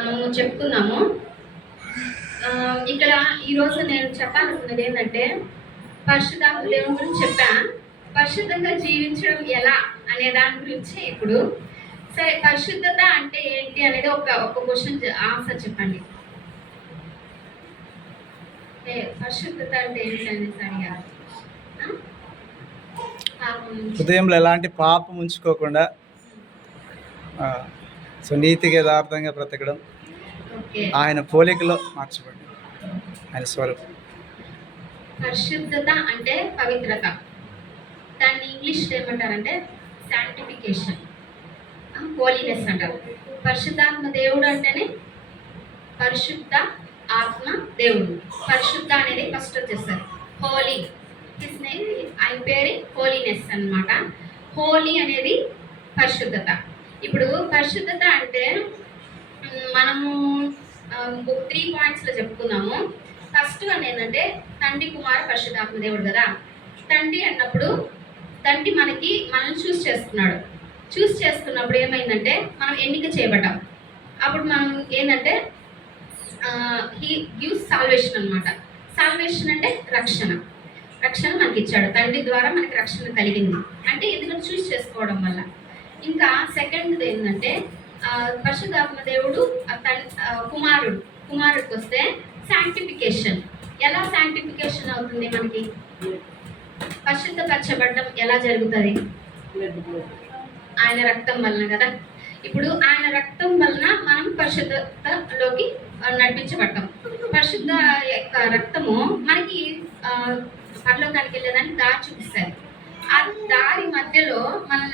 మనము చెప్తున్నాము. ఇక్కడ ఈరోజు నేను చెప్పాలనుకున్నది ఏంటంటే, పరిశుద్ధాత్మ దేవుని గురించి చెప్పా. పరిశుద్ధంగా జీవించడం ఎలా అనే దాని గురించి ఇప్పుడు సరే, పరిశుద్ధత అంటే ఏంటి అనేది ఒక క్వశ్చన్ ఆన్సర్ చెప్పండి. పరిశుద్ధత అంటే ఏంటి అనేసి అడిగారు. హృదయంలో ఎలాంటి పాపం ఉంచుకోకుండా సో నీతికి యథార్థంగా బ్రతకడం, ఆయన పోలికలో మార్చబడి ఆయన స్వరూపం. పరిశుద్ధత అంటే పవిత్రత. దాన్ని ఇంగ్లీష్లో ఏమంటారంటే శాంటిఫికేషన్, హోలీనెస్ అంటారు. పరిశుద్ధాత్మ దేవుడు అంటేనే పరిశుద్ధ ఆత్మ దేవుడు. పరిశుద్ధ అనేది ఫస్ట్ వచ్చేస్తారు. హోలీ, హిస్ నేమ్, ఆయన పేరు హోలీనెస్ అన్నమాట. హోలీ అనేది పరిశుద్ధత. ఇప్పుడు పరిశుద్ధత అంటే మనము 3 పాయింట్స్లో చెప్పుకున్నాము. ఫస్ట్ వన్ ఏంటంటే తండ్రి కుమార పరిశుద్ధాత్మ దేవుడు కదా. తండ్రి అన్నప్పుడు తండ్రి మనల్ని చూస్ చేసుకున్నప్పుడు ఏమైందంటే మనం ఎన్నిక చేయబడ్డాం. అప్పుడు మనం ఏంటంటే హీ గివ్స్ సాల్వేషన్ అనమాట. సాల్వేషన్ అంటే రక్షణ మనకి ఇచ్చాడు. తండ్రి ద్వారా మనకి రక్షణ కలిగింది అంటే ఎందుకంటే చూస్ చేసుకోవడం వల్ల. ఇంకా సెకండ్ది ఏంటంటే పరిశుద్ధాత్మ దేవుడు కుమారుడికి వస్తే శాంక్టిఫికేషన్. ఎలా శాంక్టిఫికేషన్ అవుతుంది? మనకి పరిశుద్ధపరచబడడం ఎలా జరుగుతుంది? ఆయన రక్తం వలన కదా. ఇప్పుడు ఆయన రక్తం వలన మనం పరిశుద్ధతలోకి నడిపించబడతాం. పరిశుద్ధ యొక్క రక్తము మనకి పరలోకానికి వెళ్ళేదానికి దారి చూపిస్తుంది. ఆ దారి మధ్యలో మనం